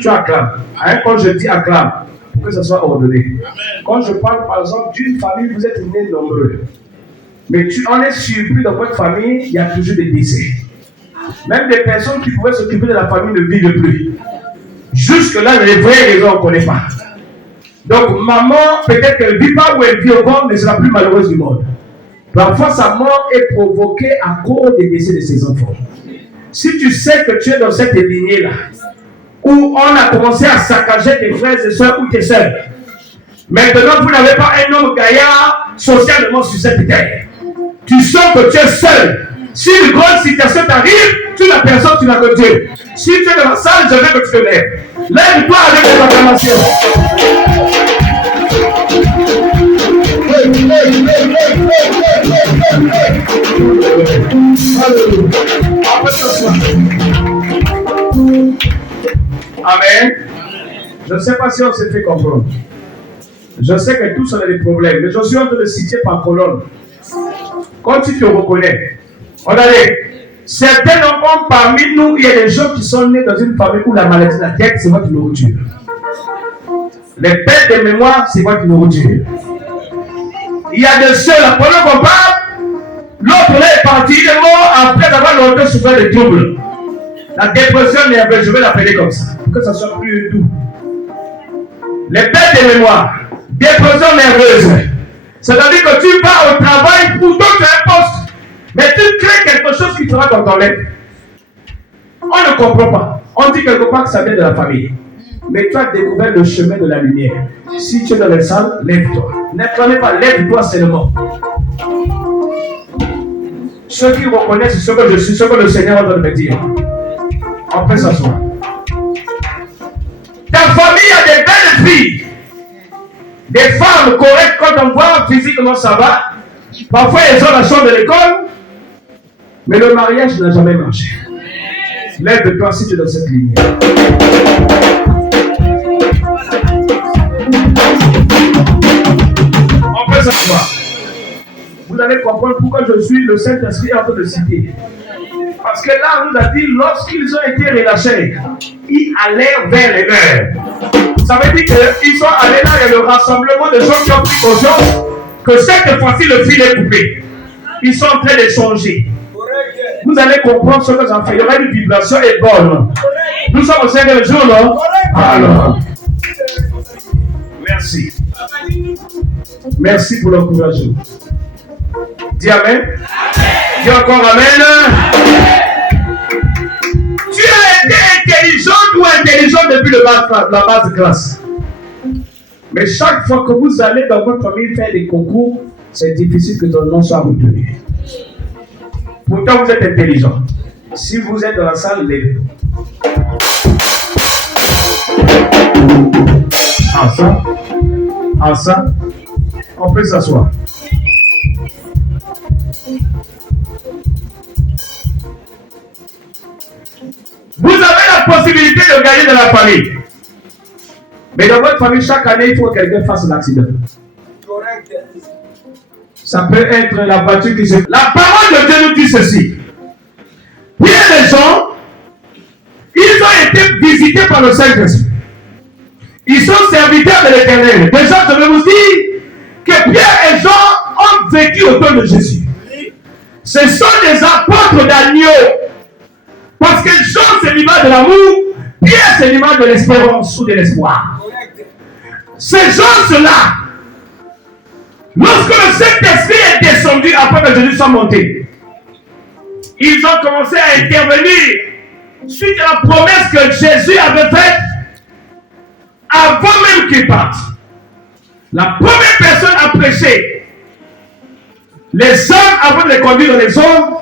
tu acclames. Hein? Quand je dis acclame, pour que ça soit ordonné. Amen. Quand je parle par exemple d'une famille, vous êtes nés nombreux. Mais on est surpris dans votre famille, il y a toujours des décès. Même des personnes qui pouvaient s'occuper de la famille ne vivent plus. Jusque-là, les vraies raisons, on ne connaît pas. Donc, maman, peut-être qu'elle ne vit pas où elle vit au monde, mais c'est la plus malheureuse du monde. Parfois, sa mort est provoquée à cause des décès de ses enfants. Si tu sais que tu es dans cette lignée-là, où on a commencé à saccager tes frères et soeurs ou tes soeurs, maintenant, vous n'avez pas un homme gaillard socialement sur cette terre. Tu sens que tu es seul. Si une grande situation t'arrive, tu n'as personne, tu n'as que Dieu. Si tu es dans la salle, je veux que tu te lèves. Lève-toi avec les acclamations. Amen. Je ne sais pas si on s'est fait comprendre. Je sais que tous on a des problèmes, mais je suis en train de citer par colonne. Quand tu te reconnais, regardez, certains enfants parmi nous, il y a des gens qui sont nés dans une famille où la maladie de la tête, c'est votre nourriture. Les pertes de mémoire, c'est votre nourriture. Il y a des ceux, la première qu'on parle, l'autre là est parti, il est mort après avoir longtemps souffert de troubles. La dépression nerveuse, je vais l'appeler comme ça, pour que ça soit plus doux. les pertes de mémoire, dépression nerveuse. C'est-à-dire que tu vas au travail pour d'autres postes, mais tu crées quelque chose qui sera dans ton lait. On ne comprend pas. On dit quelque part que ça vient de la famille. Mais tu as découvert le chemin de la lumière. Si tu es dans les salles, lève-toi. Ne pas, lève-toi seulement. Ceux qui reconnaissent ce que je suis, ce que le Seigneur va me dire. On peut s'asseoir. Ta famille a des belles filles. Des femmes correctes quand on voit physiquement ça va. Parfois elles ont la chambre de l'école. Mais le mariage n'a jamais marché. Lève-toi si tu es dans cette ligne. On peut s'asseoir. Vous allez comprendre pourquoi je suis le Saint-Esprit en train de citer. Parce que là, on nous a dit, lorsqu'ils ont été relâchés, ils allèrent vers les mers. Ça veut dire qu'ils sont allés là, il y a le rassemblement de gens qui ont pris conscience que cette fois-ci, le fil est coupé. Ils sont en train de changer. Vous allez comprendre ce que j'en fais. Il y aura une vibration et bonne. Nous sommes au 5e jour, non? Alors. Merci. Merci pour l'encouragement. Dis Amen. Dis encore Amen. Tu as été intelligent ou intelligent depuis la base classe. Mais chaque fois que vous allez dans votre famille faire des concours, c'est difficile que ton nom soit retenu. Pourtant, vous êtes intelligent. Si vous êtes dans la salle, levez-vous. Ensemble. On peut s'asseoir. Vous avez la possibilité de gagner dans la famille. Mais dans votre famille, chaque année, il faut que quelqu'un fasse un accident. Ça peut être la voiture qui se... La parole de Dieu nous dit ceci. Pierre et Jean, ils ont été visités par le Saint-Esprit. Ils sont serviteurs de l'Éternel. Déjà, je vais vous dire que Pierre et Jean ont vécu autour de Jésus. Ce sont des apôtres d'agneau. Parce que Jean, c'est l'image de l'amour. Pierre, c'est l'image de l'espérance ou de l'espoir. Ces gens-là, lorsque le Saint-Esprit est descendu après que Jésus soit monté, ils ont commencé à intervenir suite à la promesse que Jésus avait faite avant même qu'il parte. La première personne à prêcher les hommes avant de les conduire dans les hommes,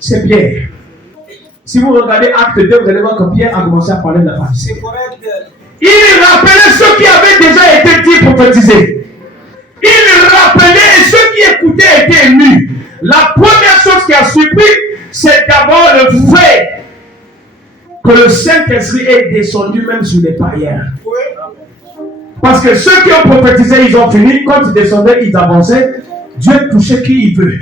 c'est Pierre. Si vous regardez Acte 2, vous allez voir que Pierre a commencé à parler de la famille. C'est correct. Il rappelait ceux qui avaient déjà été dits prophétisés. Il rappelait et ceux qui écoutaient étaient émus. La première chose qui a surpris, c'est d'abord le fait que le Saint-Esprit est descendu même sur les païens. Parce que ceux qui ont prophétisé, ils ont fini. Quand ils descendaient, ils avançaient. Dieu touchait qui il veut.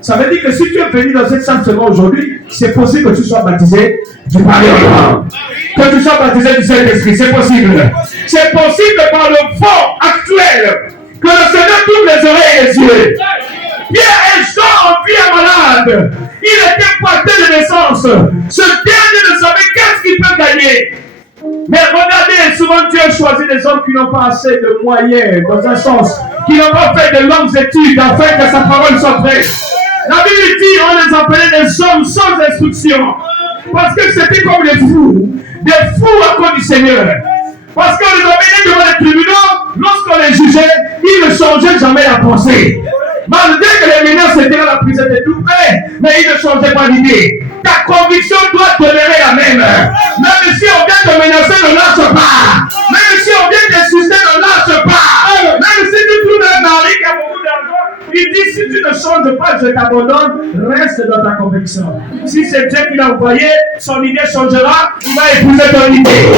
Ça veut dire que si tu es venu dans cette salle seulement aujourd'hui, c'est possible que tu sois baptisé du Paris-en-Langue. Que tu sois baptisé du Saint-Esprit, c'est possible. C'est possible par le fond actuel que le Seigneur t'ouvre les oreilles et les yeux. Pierre et Jean ont vu un malade. Il était porté de naissance. Ce dernier ne savait qu'est-ce qu'il peut gagner. Mais regardez, souvent Dieu choisit des hommes qui n'ont pas assez de moyens, dans un sens, qui n'ont pas fait de longues études afin que sa parole soit vraie. La Bible dit, on les appelait des hommes sans instruction. Parce que c'était comme des fous à cause du Seigneur. Parce qu'on les amenait devant les tribunaux, lorsqu'on les jugeait, ils ne changeaient jamais la pensée. Malgré que les menaces étaient là, la prison était tout près, mais ils ne changeaient pas d'idée. Ta conviction doit demeurer la même. Même si on vient te menacer, ne lâche pas. Même si on vient t'insulter, ne lâche pas. Même si tu trouves un mari qui a beaucoup d'argent, il dit si tu ne changes pas, je t'abandonne, reste dans ta conviction. Si c'est Dieu qui l'a envoyé, son idée changera, il va épouser ton idée.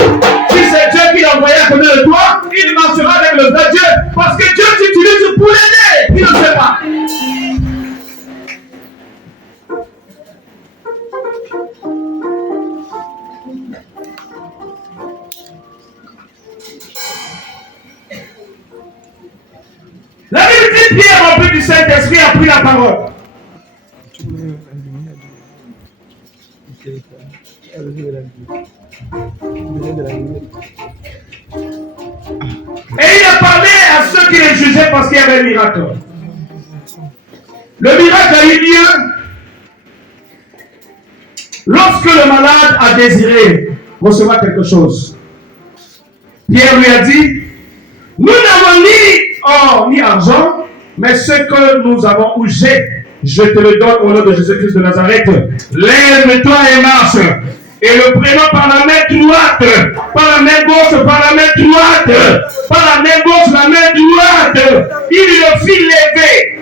Si c'est Dieu qui l'a envoyé à côté de toi, il marchera avec le vrai Dieu. Parce que Dieu t'utilise pour l'aider. Il ne sait pas. La Bible dit Pierre, rempli du Saint-Esprit, a pris la parole. ceux qui les jugeaient parce qu'il y avait un miracle. Le miracle a eu lieu lorsque le malade a désiré recevoir quelque chose. Pierre lui a dit, nous n'avons ni or ni argent, mais ce que nous avons ou je te le donne au nom de Jésus-Christ de Nazareth. Lève-toi et marche. Et le prenant par la main droite, par la main gauche, par la main droite, par la main gauche, la main droite, il le fit lever.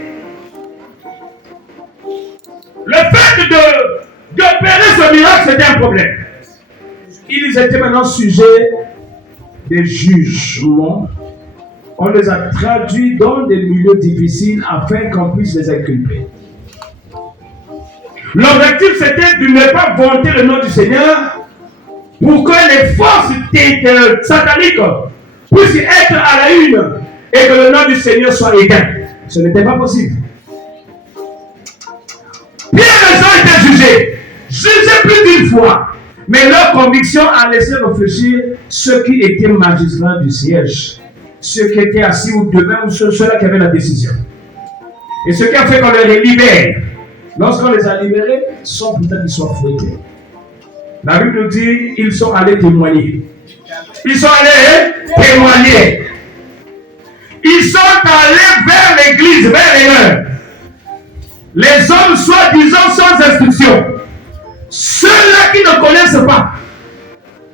Le fait d'opérer ce miracle, c'était un problème. Ils étaient maintenant sujets des jugements. On les a traduits dans des milieux difficiles afin qu'on puisse les inculper. L'objectif, c'était de ne pas vanter le nom du Seigneur pour que les forces sataniques puissent être à la une et que le nom du Seigneur soit éteint. Ce n'était pas possible. Bien les gens étaient jugés plus d'une fois, mais leur conviction a laissé réfléchir ceux qui étaient magistrats du siège, ceux qui étaient assis ou demain ou ceux-là qui avaient la décision. Et ce qui a fait qu'on les libère. Lorsqu'on les a libérés, sans peut-être qu'ils soient fouettés. La Bible nous dit ils sont allés témoigner. Ils sont allés témoigner. Ils sont allés vers l'église, vers les leurs. Les hommes soi-disant sans instruction. Ceux-là qui ne connaissent pas.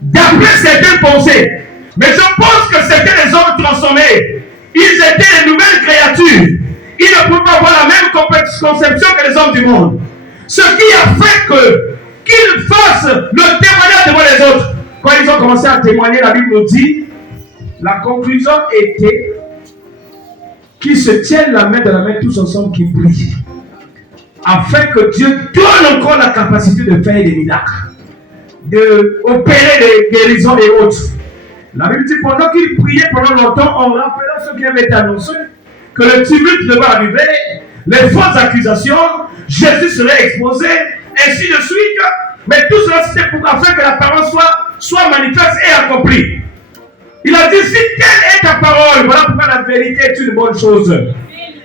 D'après certaines pensées. Mais je pense que c'était les hommes transformés. Ils étaient les nouvelles créatures. Ils ne pouvaient pas avoir la même conception que les hommes du monde. Ce qui a fait qu'ils fassent le témoignage devant les autres. Quand ils ont commencé à témoigner, la Bible nous dit, la conclusion était qu'ils se tiennent la main dans la main tous ensemble, qui prient. Afin que Dieu donne encore la capacité de faire des miracles, d'opérer des guérisons et autres. La Bible dit, pendant qu'ils priaient pendant longtemps, on rappela ce qui avait été annoncé, que le tumulte devait arriver, les fausses accusations, Jésus serait exposé, ainsi de suite. Mais tout cela, c'était pour afin que la parole soit manifeste et accomplie. Il a dit, si telle est ta parole, voilà pourquoi la vérité est une bonne chose.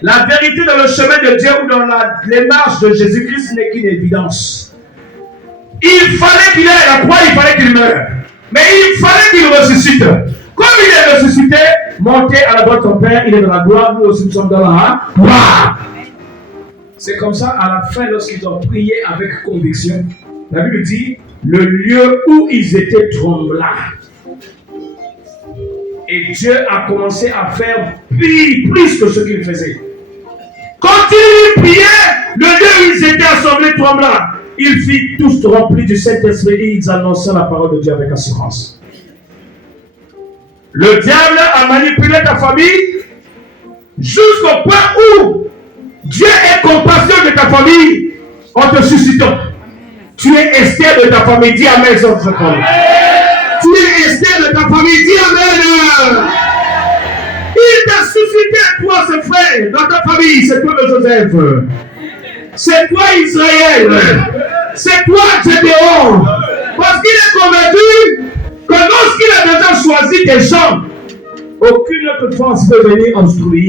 La vérité dans le chemin de Dieu ou dans la démarche de Jésus-Christ n'est qu'une évidence. Il fallait qu'il aille à la croix, il fallait qu'il meure. Mais il fallait qu'il ressuscite. Comme il est ressuscité, monté à la droite de son Père, il est dans la gloire, nous aussi nous sommes dans la gloire. C'est comme ça, à la fin, lorsqu'ils ont prié avec conviction, la Bible dit, le lieu où ils étaient trembla. Et Dieu a commencé à faire plus que ce qu'il faisait. Quand ils priaient, le lieu où ils étaient assemblés trembla. Ils furent tous remplis du Saint-Esprit et ils annonçaient la parole de Dieu avec assurance. Le diable a manipulé ta famille jusqu'au point où Dieu est compassion de ta famille en te suscitant. Tu es Esther de ta famille, dis Amen sur ce point. Tu es Esther de ta famille, dis Amen. Il t'a suscité à toi, ce frère, dans ta famille, c'est toi de Joseph. C'est toi Israël. C'est toi Gédéon. Parce qu'il est convaincu que lorsqu'il a déjà choisi des gens, aucune autre force peut venir obstruer.